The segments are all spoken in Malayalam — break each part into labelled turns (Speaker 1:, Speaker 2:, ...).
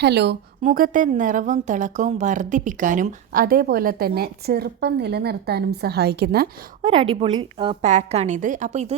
Speaker 1: Hello, മുഖത്തെ നിറവും തിളക്കവും വർദ്ധിപ്പിക്കാനും അതേപോലെ തന്നെ ചെറുപ്പം നിലനിർത്താനും സഹായിക്കുന്ന ഒരു ഒരടിപൊളി പാക്കാണിത്. അപ്പോൾ ഇത്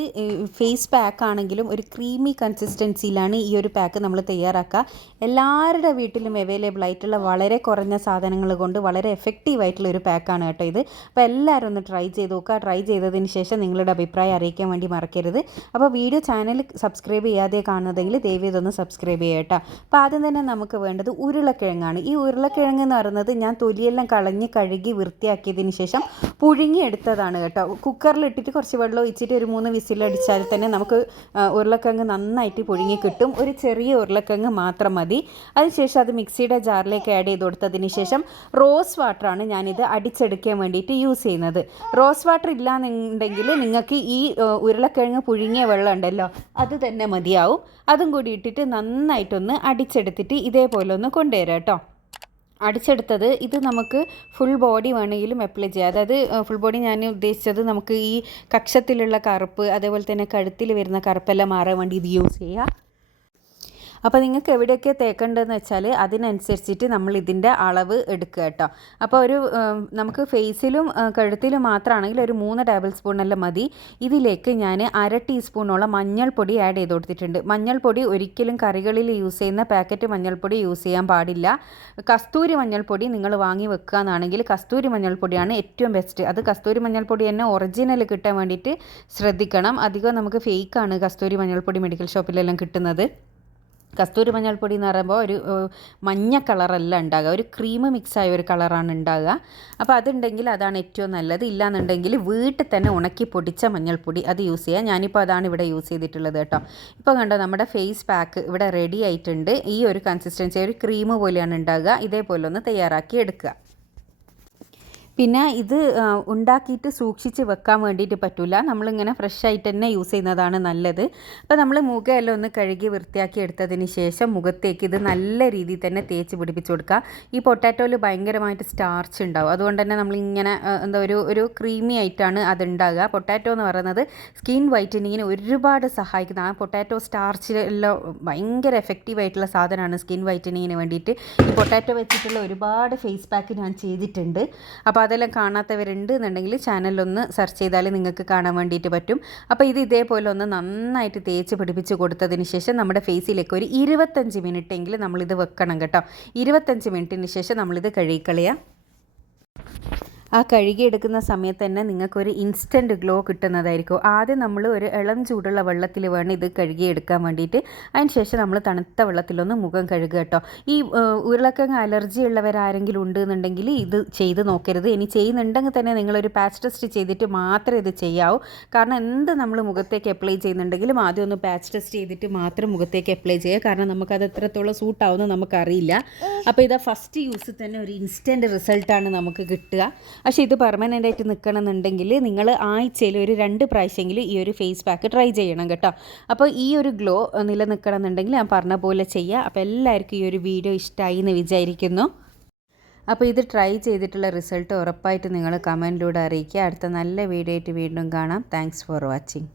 Speaker 1: ഫേസ് പാക്ക് ആണെങ്കിലും ഒരു ക്രീമി കൺസിസ്റ്റൻസിയിലാണ് ഈ ഒരു പാക്ക് നമ്മൾ തയ്യാറാക്കുക. എല്ലാവരുടെ വീട്ടിലും അവൈലബിൾ ആയിട്ടുള്ള വളരെ കുറഞ്ഞ സാധനങ്ങൾ കൊണ്ട് വളരെ എഫക്റ്റീവ് ആയിട്ടുള്ള ഒരു പാക്കാണ് കേട്ടോ ഇത്. അപ്പോൾ എല്ലാവരും ഒന്ന് ട്രൈ ചെയ്ത് നോക്കുക. ട്രൈ ചെയ്തതിന് ശേഷം നിങ്ങളുടെ അഭിപ്രായം അറിയിക്കാൻ വേണ്ടി മറക്കരുത്. അപ്പോൾ വീഡിയോ ചാനൽ സബ്സ്ക്രൈബ് ചെയ്യാതെ കാണുന്നതെങ്കിൽ ദയവ് ഇതൊന്ന് സബ്സ്ക്രൈബ് ചെയ്യാം കേട്ടോ. അപ്പോൾ ആദ്യം തന്നെ നമുക്ക് വേണ്ടത് ഉരുളക്കിഴങ്ങാണ്. ഈ ഉരുളക്കിഴങ്ങ് എന്ന് പറയുന്നത് ഞാൻ തൊലിയെല്ലാം കളഞ്ഞ് കഴുകി വൃത്തിയാക്കിയതിന് ശേഷം പുഴുങ്ങി എടുത്തതാണ് കേട്ടോ. കുക്കറിലിട്ടിട്ട് കുറച്ച് വെള്ളം ഒഴിച്ചിട്ട് ഒരു മൂന്ന് വിസിലടിച്ചാൽ തന്നെ നമുക്ക് ഉരുളക്കിഴങ്ങ് നന്നായിട്ട് പുഴുങ്ങി കിട്ടും. ഒരു ചെറിയ ഉരുളക്കിഴങ്ങ് മാത്രം മതി. അതിനുശേഷം അത് മിക്സിയുടെ ജാറിലേക്ക് ആഡ് ചെയ്ത് കൊടുത്തതിന് ശേഷം റോസ് വാട്ടറാണ് ഞാനിത് അടിച്ചെടുക്കാൻ വേണ്ടിയിട്ട് യൂസ് ചെയ്യുന്നത്. റോസ് വാട്ടർ ഇല്ലാന്നുണ്ടെങ്കിൽ നിങ്ങൾക്ക് ഈ ഉരുളക്കിഴങ്ങ് പുഴുങ്ങിയ വെള്ളം ഉണ്ടല്ലോ അത് തന്നെ മതിയാവും. അതും കൂടി ഇട്ടിട്ട് നന്നായിട്ടൊന്ന് അടിച്ചെടുത്തിട്ട് ഇതേപോലെ ഒന്ന് കൊണ്ടുവരാം കേട്ടോ അടിച്ചെടുത്തത് ഇത് നമുക്ക് ഫുൾ ബോഡി വേണമെങ്കിലും അപ്ലൈ ചെയ്യാം. അതായത് ഫുൾ ബോഡി ഞാൻ ഉദ്ദേശിച്ചത് നമുക്ക് ഈ കക്ഷത്തിലുള്ള കറുപ്പ് അതേപോലെ തന്നെ കഴുത്തിൽ വരുന്ന കറുപ്പെല്ലാം മാറാൻ വേണ്ടി ഇത് യൂസ് ചെയ്യാം. അപ്പോൾ നിങ്ങൾക്ക് എവിടെയൊക്കെ തേക്കേണ്ടതെന്ന് വെച്ചാൽ അതിനനുസരിച്ചിട്ട് നമ്മൾ ഇതിന്റെ അളവ് എടുക്കുക കേട്ടോ. അപ്പോൾ ഒരു നമുക്ക് ഫേസിലും കഴുത്തിലും മാത്രമാണെങ്കിൽ ഒരു മൂന്ന് ടേബിൾ സ്പൂണെല്ലാം മതി. ഇതിലേക്ക് ഞാൻ അര ടീസ്പൂണോളം മഞ്ഞൾപ്പൊടി ആഡ് ചെയ്ത് കൊടുത്തിട്ടുണ്ട്. മഞ്ഞൾപ്പൊടി ഒരിക്കലും കറികളിൽ യൂസ് ചെയ്യുന്ന പാക്കറ്റ് മഞ്ഞൾപ്പൊടി യൂസ് ചെയ്യാൻ പാടില്ല. കസ്തൂരി മഞ്ഞൾപ്പൊടി നിങ്ങൾ വാങ്ങി വെക്കുക എന്നാണെങ്കിൽ കസ്തൂരി മഞ്ഞൾപ്പൊടിയാണ് ഏറ്റവും ബെസ്റ്റ്. അത് കസ്തൂരി മഞ്ഞൾപ്പൊടി തന്നെ ഒറിജിനൽ കിട്ടാൻ വേണ്ടിയിട്ട് ശ്രദ്ധിക്കണം. അധികം നമുക്ക് ഫേക്കാണ് കസ്തൂരി മഞ്ഞൾപ്പൊടി മെഡിക്കൽ ഷോപ്പിലെല്ലാം കിട്ടുന്നത്. കസ്തൂരി മഞ്ഞൾപ്പൊടി എന്ന് പറയുമ്പോൾ ഒരു മഞ്ഞ കളറല്ല ഉണ്ടാകുക ഒരു ക്രീം മിക്സായ ഒരു കളറാണ് ഉണ്ടാകുക അപ്പോൾ അതുണ്ടെങ്കിൽ അതാണ് ഏറ്റവും നല്ലത്. ഇല്ലാന്നുണ്ടെങ്കിൽ വീട്ടിൽ തന്നെ ഉണക്കി പൊടിച്ച മഞ്ഞൾപ്പൊടി അത് യൂസ് ചെയ്യുക. ഞാനിപ്പോൾ അതാണ് ഇവിടെ യൂസ് ചെയ്തിട്ടുള്ളത് കേട്ടോ. ഇപ്പോൾ കണ്ടോ നമ്മുടെ ഫേസ് പാക്ക് ഇവിടെ റെഡി ആയിട്ടുണ്ട്. ഈ ഒരു കൺസിസ്റ്റൻസി ഒരു ക്രീം പോലെയാണ് ഉണ്ടാകുക ഇതേപോലെ ഒന്ന് തയ്യാറാക്കി എടുക്കുക. പിന്നെ ഇത് ഉണ്ടാക്കിയിട്ട് സൂക്ഷിച്ച് വെക്കാൻ വേണ്ടിയിട്ട് പറ്റില്ല നമ്മളിങ്ങനെ ഫ്രഷ് ആയിട്ട് തന്നെ യൂസ് ചെയ്യുന്നതാണ് നല്ലത്. അപ്പോൾ നമ്മൾ മുഖമെല്ലാം ഒന്ന് കഴുകി വൃത്തിയാക്കി എടുത്തതിന് ശേഷം മുഖത്തേക്ക് ഇത് നല്ല രീതിയിൽ തന്നെ തേച്ച് പിടിപ്പിച്ച് കൊടുക്കുക. ഈ പൊട്ടാറ്റോയിൽ ഭയങ്കരമായിട്ട് സ്റ്റാർച്ച് ഉണ്ടാവും. അതുകൊണ്ട് തന്നെ നമ്മളിങ്ങനെ എന്താ ഒരു ഒരു ക്രീമി ആയിട്ടാണ് അത് ഉണ്ടാകുക പൊട്ടാറ്റോ എന്ന് പറയുന്നത് സ്കിൻ വൈറ്റനിങ്ങിന് ഒരുപാട് സഹായിക്കുന്ന ആ പൊട്ടാറ്റോ സ്റ്റാർച്ചിലെല്ലാം ഭയങ്കര എഫക്റ്റീവ് ആയിട്ടുള്ള സാധനമാണ് സ്കിൻ വൈറ്റനിങ്ങിന് വേണ്ടിയിട്ട്. ഈ പൊട്ടാറ്റോ വെച്ചിട്ടുള്ള ഒരുപാട് ഫേസ് പാക്ക് ഞാൻ ചെയ്തിട്ടുണ്ട്. അപ്പോൾ അതെല്ലാം കാണാത്തവരുണ്ട് എന്നുണ്ടെങ്കിൽ ചാനലൊന്ന് സെർച്ച് ചെയ്താൽ നിങ്ങൾക്ക് കാണാൻ വേണ്ടിയിട്ട് പറ്റും. അപ്പോൾ ഇത് ഇതേപോലെ ഒന്ന് നന്നായിട്ട് തേച്ച് പിടിപ്പിച്ച് കൊടുത്തതിന് ശേഷം നമ്മുടെ ഫേസിലേക്ക് ഒരു ഇരുപത്തഞ്ച് മിനിറ്റ് എങ്കിലും നമ്മളിത് വെക്കണം കേട്ടോ. ഇരുപത്തഞ്ച് മിനിറ്റിന് ശേഷം നമ്മളിത് കഴുകിക്കളയാം. ആ കഴുകിയെടുക്കുന്ന സമയത്ത് തന്നെ നിങ്ങൾക്കൊരു ഇൻസ്റ്റന്റ് ഗ്ലോ കിട്ടുന്നതായിരിക്കും. ആദ്യം നമ്മൾ ഒരു ഇളം ചൂടുള്ള വെള്ളത്തിൽ വേണം ഇത് കഴുകിയെടുക്കാൻ വേണ്ടിയിട്ട്. അതിന് ശേഷം നമ്മൾ തണുത്ത വെള്ളത്തിലൊന്ന് മുഖം കഴുകുക കേട്ടോ. ഈ ഉരുളക്കിഴങ്ങ് അലർജി ഉള്ളവരാരെങ്കിലും ഉണ്ട് എന്നുണ്ടെങ്കിൽ ഇത് ചെയ്ത് നോക്കരുത്. ഇനി ചെയ്യുന്നുണ്ടെങ്കിൽ തന്നെ നിങ്ങളൊരു പാച്ച് ടെസ്റ്റ് ചെയ്തിട്ട് മാത്രം ഇത് ചെയ്യാവൂ. കാരണം എന്ത് നമ്മൾ മുഖത്തേക്ക് അപ്ലൈ ചെയ്യുന്നുണ്ടെങ്കിലും ആദ്യം ഒന്ന് പാച്ച് ടെസ്റ്റ് ചെയ്തിട്ട് മാത്രം മുഖത്തേക്ക് അപ്ലൈ ചെയ്യുക. കാരണം നമുക്കത് എത്രത്തോളം സൂട്ടാവുമെന്ന് നമുക്കറിയില്ല. അപ്പോൾ ഇതാ ഫസ്റ്റ് യൂസ് തന്നെ ഒരു ഇൻസ്റ്റന്റ് റിസൾട്ടാണ് നമുക്ക് കിട്ടുക. പക്ഷേ ഇത് പെർമനന്റ് ആയിട്ട് നിൽക്കണമെന്നുണ്ടെങ്കിൽ നിങ്ങൾ ആഴ്ചയിൽ ഒരു രണ്ട് പ്രാവശ്യമെങ്കിലും ഈ ഒരു ഫേസ് പാക്ക് ട്രൈ ചെയ്യണം കേട്ടോ. അപ്പോൾ ഈ ഒരു ഗ്ലോ നിലനിൽക്കണം എന്നുണ്ടെങ്കിൽ ഞാൻ പറഞ്ഞ പോലെ ചെയ്യുക അപ്പോൾ എല്ലാവർക്കും ഈ ഒരു വീഡിയോ ഇഷ്ടമായി എന്ന് വിചാരിക്കുന്നു. അപ്പോൾ ഇത് ട്രൈ ചെയ്തിട്ടുള്ള റിസൾട്ട് ഉറപ്പായിട്ട് നിങ്ങൾ കമന്റിലൂടെ അറിയിക്കുക. അടുത്ത നല്ല വീഡിയോ ആയിട്ട് വീണ്ടും കാണാം. Thanks for watching